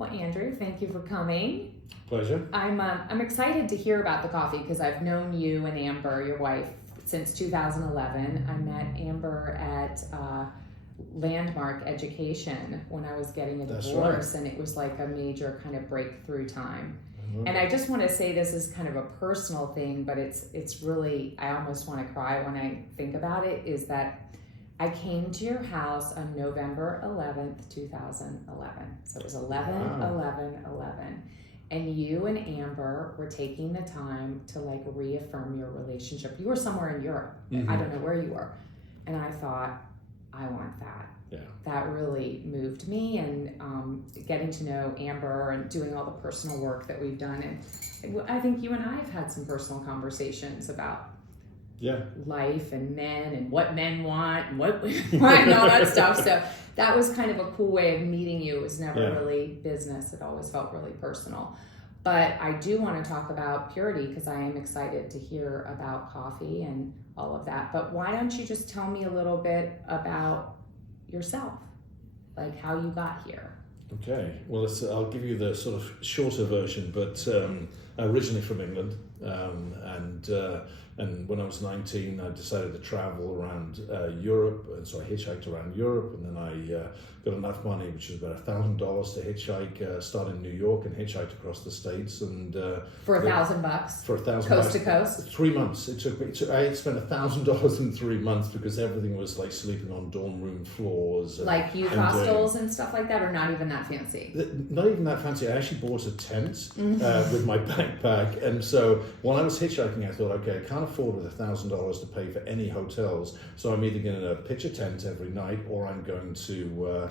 Well, Andrew, thank you for coming. Pleasure. I'm excited to hear about the coffee because I've known you and Amber, your wife, since 2011. I met Amber at Landmark Education when I was getting a divorce, and it was like a major kind of breakthrough time. And I just want to say this is kind of a personal thing, but it's really, I almost want to cry when I think about it, is that I came to your house on November 11th, 2011. So it was 11/11/11. And you and Amber were taking the time to like reaffirm your relationship. You were somewhere in Europe. I don't know where you were. And I thought, I want that. Yeah. That really moved me, and getting to know Amber and doing all the personal work that we've done. And I think you and I have had some personal conversations about life and men and what men want and what women want and all that stuff. So that was kind of a cool way of meeting you. It was never really business. It always felt really personal. But I do want to talk about purity because I am excited to hear about coffee and all of that. But why don't you just tell me a little bit about yourself, like how you got here? Okay, well, I'll give you the sort of shorter version, but originally from England, and when I was 19, I decided to travel around Europe, and so I hitchhiked around Europe, and then I got enough money, which was about $1,000 to hitchhike, started in New York and hitchhiked across the States, and for $1,000 for $1,000 coast to coast. 3 months. I spent $1,000 in 3 months because everything was like sleeping on dorm room floors, like youth hostels and stuff like that, or not even that fancy. Not even that fancy. I actually bought a tent with my backpack, and so while I was hitchhiking, I thought, okay, I can't afford with $1,000 to pay for any hotels, so I'm either going to pitch a tent every night, or I'm going to,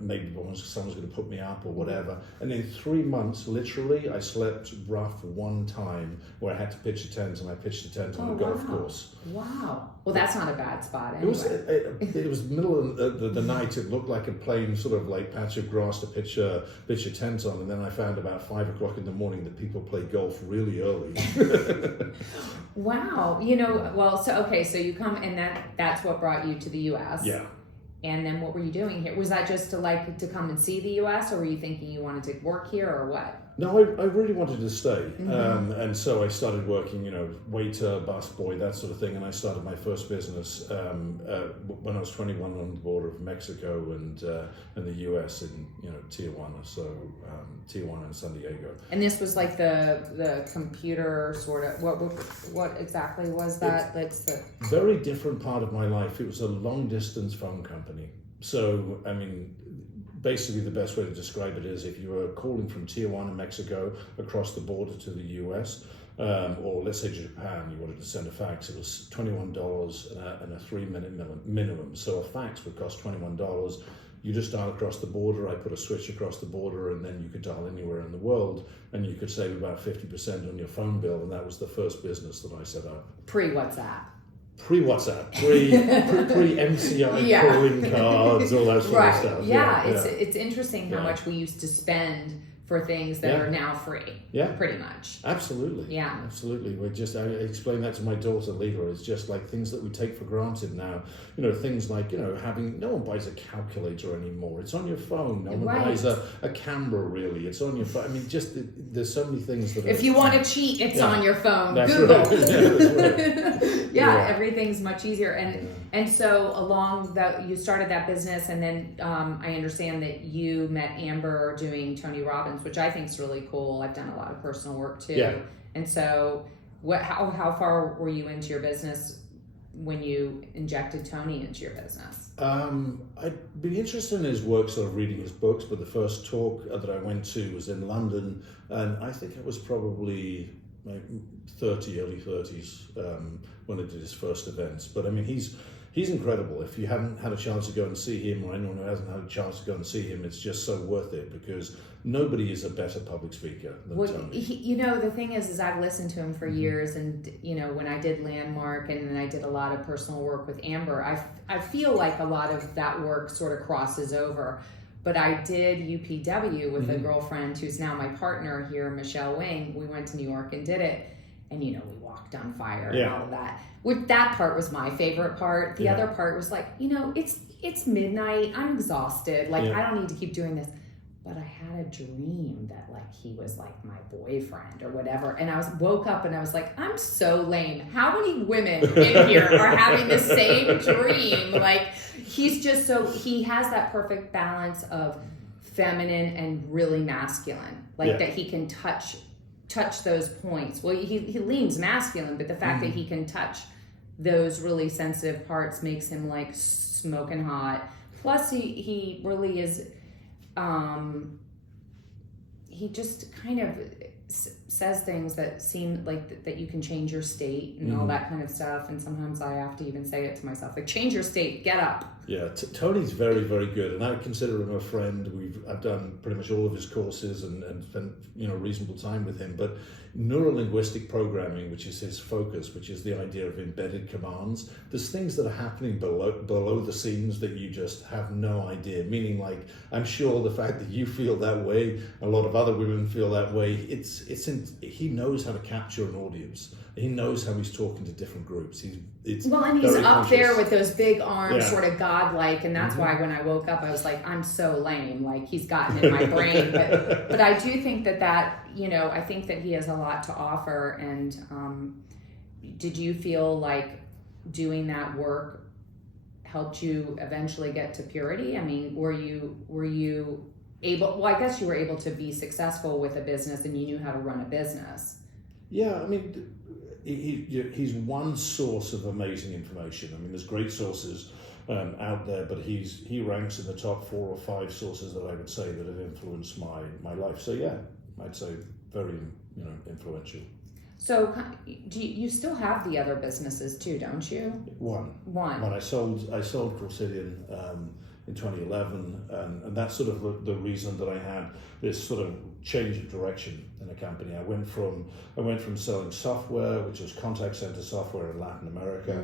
maybe someone's going to put me up or whatever. And in 3 months, literally, I slept rough one time where I had to pitch a tent, and I pitched a tent on a golf course. Wow. Well, that's not a bad spot anyway. It was middle of the night. It looked like a plain sort of like patch of grass to pitch a tent on, and then I found about 5 o'clock in the morning that people play golf really early. Wow. So you come, and that's what brought you to the U.S. Yeah. And then what were you doing here? Was that just to come and see the U.S., or were you thinking you wanted to work here, or what? No, I really wanted to stay. And so I started working, waiter, busboy, that sort of thing. And I started my first business when I was 21 on the border of Mexico and the U.S. in, Tijuana. So Tijuana and San Diego. And this was like the computer sort of, what exactly was that? That's the very different part of my life. It was a long distance phone company. So, basically the best way to describe it is if you were calling from Tijuana, Mexico, across the border to the US, or let's say Japan, you wanted to send a fax, it was $21 and a 3-minute minimum. So a fax would cost $21. You just dial across the border, I put a switch across the border, and then you could dial anywhere in the world, and you could save about 50% on your phone bill, and that was the first business that I set up. Pre-WhatsApp. Pre-WhatsApp, pre-MCI calling cards, all that sort of stuff. Yeah, it's interesting how much we used to spend for things that are now free. Yeah. Pretty much. Absolutely. Yeah. Absolutely. I explain that to my daughter Leela. It's just like things that we take for granted now. Things like, having, no one buys a calculator anymore. It's on your phone. No one buys a camera really. It's on your phone. There's so many things that if you want to cheat, it's on your phone. That's Google. Right. That's right. Everything's much easier. And so along you started that business, and then I understand that you met Amber doing Tony Robbins, which I think is really cool. I've done a lot of personal work too. Yeah. And so how far were you into your business when you injected Tony into your business? I'd been interested in his work, sort of reading his books, but the first talk that I went to was in London, and I think it was probably like early 30s when I did his first events. But he's incredible. If you haven't had a chance to go and see him, or anyone who hasn't had a chance to go and see him, it's just so worth it, because nobody is a better public speaker than Tony. The thing is I've listened to him for years, and when I did Landmark, and then I did a lot of personal work with Amber, I feel like a lot of that work sort of crosses over. But I did UPW with a girlfriend who's now my partner here, Michelle Wing. We went to New York and did it. And, we walked on fire and all of that. That part was my favorite part. The other part was like, it's midnight. I'm exhausted. I don't need to keep doing this. but I had a dream that like he was like my boyfriend or whatever. And I woke up and I was like, I'm so lame. How many women in here are having the same dream? Like he has that perfect balance of feminine and really masculine, like that he can touch those points. Well, he leans masculine, but the fact that he can touch those really sensitive parts makes him like smoking hot. Plus he really is, he just kind of says things that seem like that you can change your state and all that kind of stuff. And sometimes I have to even say it to myself, like, change your state, get up. Yeah, Tony's very, very good, and I consider him a friend. I've done pretty much all of his courses and spent reasonable time with him. But neuro-linguistic programming, which is his focus, which is the idea of embedded commands, there's things that are happening below the scenes that you just have no idea. Meaning, like, I'm sure the fact that you feel that way, a lot of other women feel that way. He knows how to capture an audience. He knows how he's talking to different groups. He's up there with those big arms, sort of godlike, and that's why when I woke up, I was like, I'm so lame. Like he's gotten in my brain, but I do think that I think that he has a lot to offer. And did you feel like doing that work helped you eventually get to purity? I mean, were you able? Well, I guess you were able to be successful with a business, and you knew how to run a business. Yeah, I mean, he's one source of amazing information. I mean, there's great sources out there, but he ranks in the top 4 or 5 sources that I would say that have influenced my life. So yeah, I'd say very influential. So you still have the other businesses too, don't you? One. When I sold Crucidian in 2011, and that's sort of the reason that I had this sort of change of direction in the company. I went from selling software, which was contact center software in Latin America,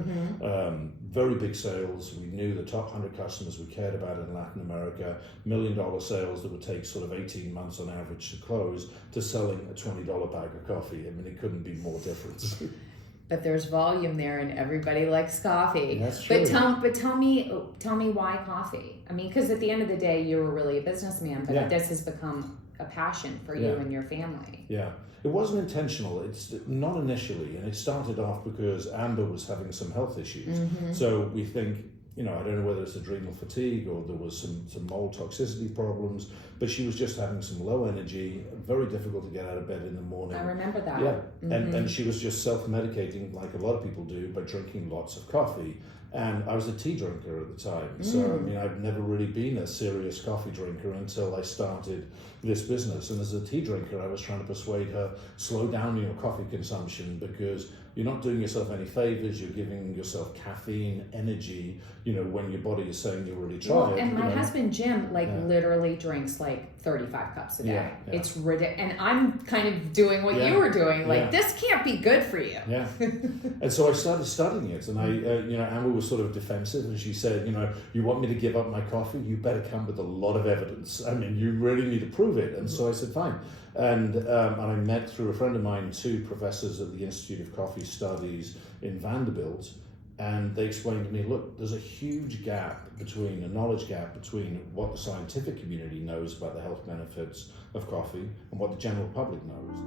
very big sales. We knew the top 100 customers we cared about in Latin America, $1 million sales that would take sort of 18 months on average to close, to selling a $20 bag of coffee. I mean, it couldn't be more different. But there's volume there, and everybody likes coffee. That's true. But tell me why coffee? I mean, because at the end of the day, you were really a businessman, but this has become a passion for you and your family. Yeah, it wasn't intentional. It's not initially, and it started off because Amber was having some health issues. So we think, I don't know whether it's adrenal fatigue or there was some mold toxicity problems, but she was just having some low energy, very difficult to get out of bed in the morning. I remember that. Yeah, and she was just self-medicating like a lot of people do by drinking lots of coffee. And I was a tea drinker at the time. So, I mean, I'd never really been a serious coffee drinker until I started this business. And as a tea drinker, I was trying to persuade her, slow down your coffee consumption, because you're not doing yourself any favors. You're giving yourself caffeine, energy, when your body is saying you're really tired. And my husband, Jim, literally drinks like 35 cups a day. Yeah. It's ridiculous. And I'm kind of doing what you were doing. Like, this can't be good for you. Yeah. And so I started studying it. And Amber was sort of defensive. And she said, you want me to give up my coffee? You better come with a lot of evidence. I mean, you really need to prove it. And so I said, fine. And I met, through a friend of mine, 2 professors at the Institute of Coffee Studies in Vanderbilt. And they explained to me, look, there's a huge knowledge gap between what the scientific community knows about the health benefits of coffee and what the general public knows.